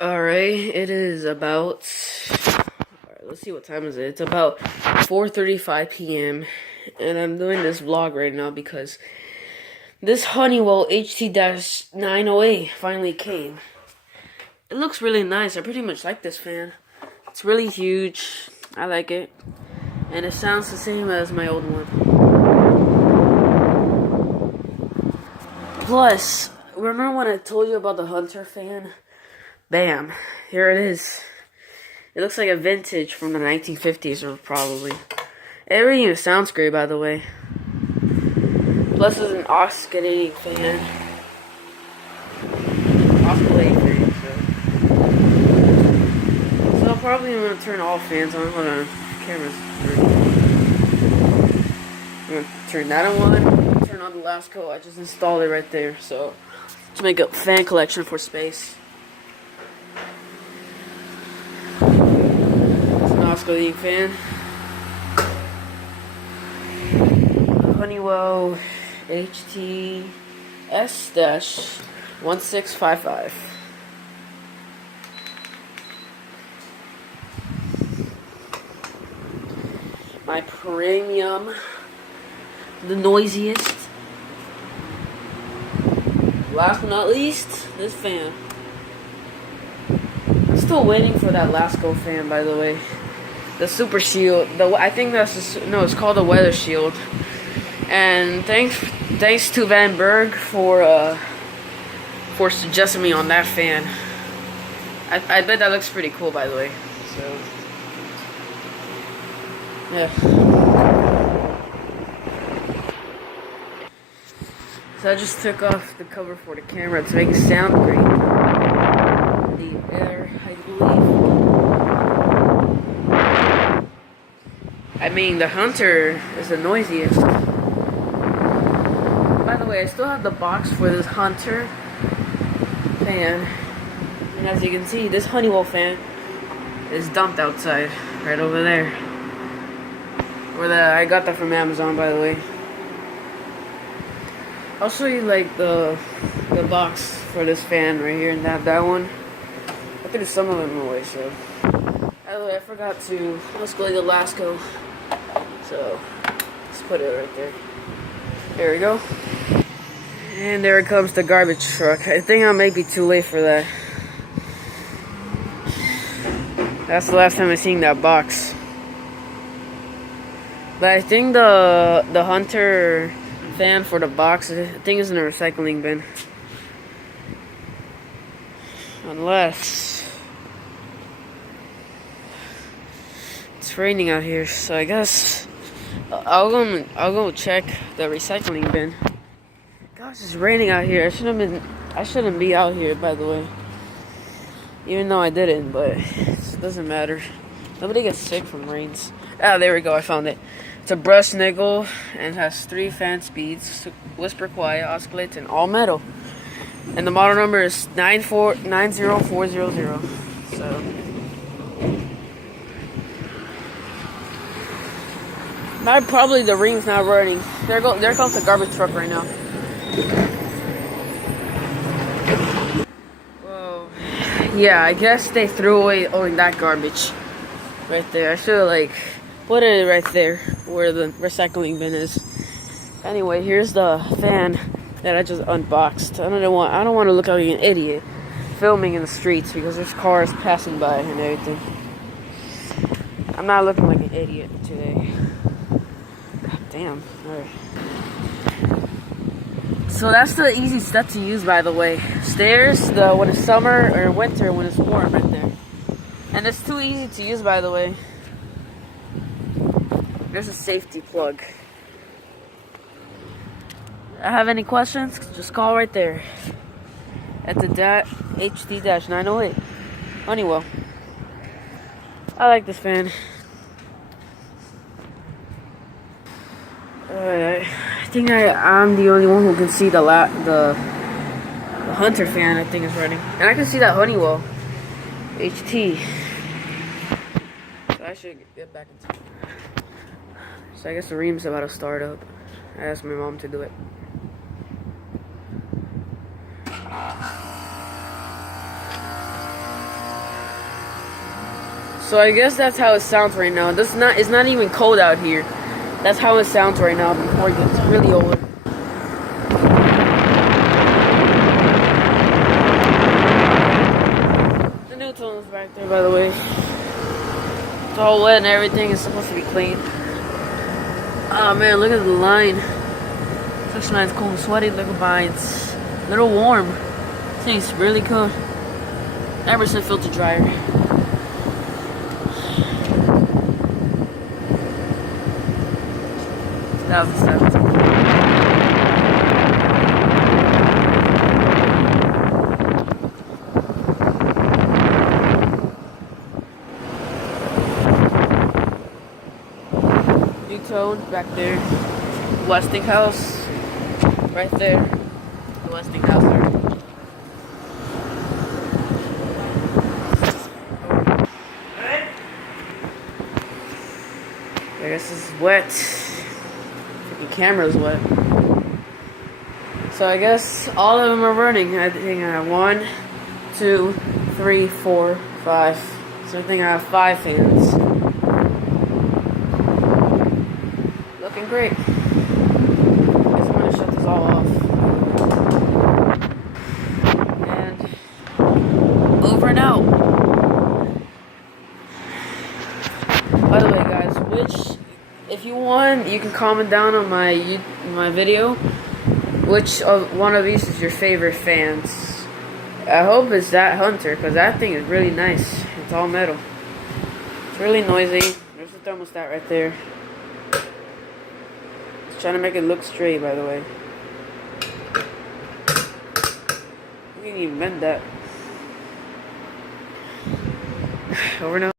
Alright, it is about, alright, let's see what time is it. It's about 4:35 p.m. and I'm doing this vlog right now because this Honeywell HT-908 finally came. It looks really nice. I pretty much like this fan. It's really huge. I like it. And it sounds the same as my old one. Plus, remember when I told you about the Hunter fan? Bam, here it is. It looks like a vintage from the 1950s, or probably. It really even sounds great, by the way. Plus, it's an oscillating fan. Oscillating fan, so I'll probably gonna turn all fans on. Hold on, camera's turning. I'm gonna turn that on. Turn on the last coat. I just installed it right there, so to make a fan collection for space. Oscillating fan. Honeywell HT-S-1655. My premium, the noisiest. Last but not least, this fan. I'm still waiting for that Lasco fan, by the way. The Super Shield. I think that's it's called the Weather Shield. And thanks to Van Berg for suggesting me on that fan. I bet that looks pretty cool, by the way. So yeah. So I just took off the cover for the camera to make it sound great. The air, I believe. I mean, the Hunter is the noisiest. By the way, I still have the box for this Hunter fan. And as you can see, this Honeywell fan is dumped outside, right over there. I got that from Amazon, by the way. I'll show you like the box for this fan right here, and that one. I threw some of them away, so. By the way, I forgot to go to the Lasco. So, let's put it right there. There we go. And there comes the garbage truck. I think I might be too late for that. That's the last time I seen that box. But I think the Hunter fan for the box, I think is in the recycling bin. Unless it's raining out here, so I guess I'll go check the recycling bin. Gosh, it's raining out here. I shouldn't be out here, by the way. Even though I didn't, but it doesn't matter. Nobody gets sick from rains. Ah, there we go. I found it. It's a brushed nickel and has 3 fan speeds: whisper, quiet, oscillate, and all metal. And the model number is 90400. So. Probably the Rheem's not running. There comes the garbage truck right now. Whoa. Yeah, I guess they threw away that garbage right there. I should have put it right there where the recycling bin is. Anyway, here's the fan that I just unboxed. I don't want to look like an idiot filming in the streets because there's cars passing by and everything. I'm not looking like an idiot today. Damn. Alright. So that's the easy step to use, by the way. Stairs, when it's summer or winter, when it's warm, right there. And it's too easy to use, by the way. There's a safety plug. Have any questions? Just call right there. At the HT-908 Honeywell. I like this fan. I think I'm the only one who can see the Hunter fan. I think is running, and I can see that Honeywell HT. So I should get back into it. So I guess the Rheem's about to start up. I asked my mom to do it. So I guess that's how it sounds right now. It's not even cold out here. That's how it sounds right now before it gets really old. The new tunnel's back there, by the way. It's all wet and everything. It's supposed to be clean. Oh man, look at the line. It's actually nice, cool, sweaty. Look at mine. It's a little warm. This thing's really cool. Emerson filter dryer. That was 2017. New tone back there. Westinghouse right there. The Westinghouse there. I guess it's wet. The camera's wet. So I guess all of them are running. I think I have 1, 2, 3, 4, 5. So I think I have 5 fans. Looking great. I guess I'm gonna shut this all off. And over and out. By the way, guys, if you want, you can comment down on my video which one of these is your favorite fans. I hope it's that Hunter, because that thing is really nice. It's all metal. It's really noisy. There's the thermostat right there. It's trying to make it look straight, by the way. You can even bend that. Over now.